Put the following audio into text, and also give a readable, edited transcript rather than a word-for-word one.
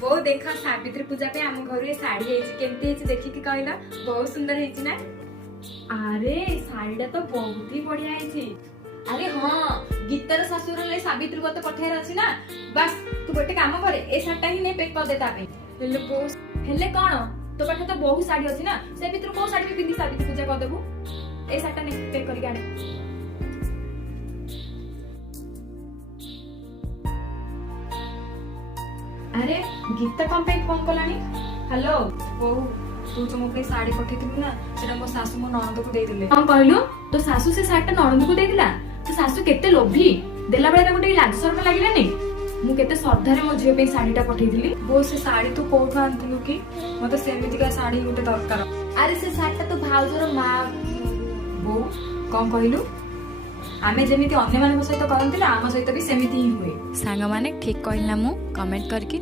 वो देख सावित्री पूजा पे आम घर ये साड़ी केमती देखिकी कहला बहुत सुंदर है ना। अरे साड़ीटा तो बहुत ही बढ़िया है। अरे हाँ गीतार शाशुर ले सावित्री को तो पठाइर अच्छी ना। बस तू गोटे काम करे ए साड़ी ही नहीं पैक कर दे हेले कौन तो पाखे तो बहुत साड़ी अच्छी ना से भीतर को साड़ी पिंधि सावित्री पूजा कर देबू ए साड़ी नहीं पैक करके आने। अरे गीता कम पे फोन कलानी। हेलो बहु तू जो मो पे साड़ी पठेइथिलु ना सेटा मो सासु मो ननद को देइदिले। हम कहलु तो सासु से साड़ी ननद को देइदिला। तो सासु केते लोभी देला बेला गोटे लाज शर्म लागिलानी। मु केते श्रद्धारे मो झियो पे साड़ीटा पठेइथिली। वो से साड़ी तू कोठु आनथिलु कि मते सेमिति का साड़ी गोटे दरकार। अरे से साड़ीटा तो भाउजर मा बो कौन कहलु आमे जेमिति अन्य मानक सहित करंतिला आम सहित भी सेमिति ही हुए। सांग माने ठीक कहला मु कमेंट करके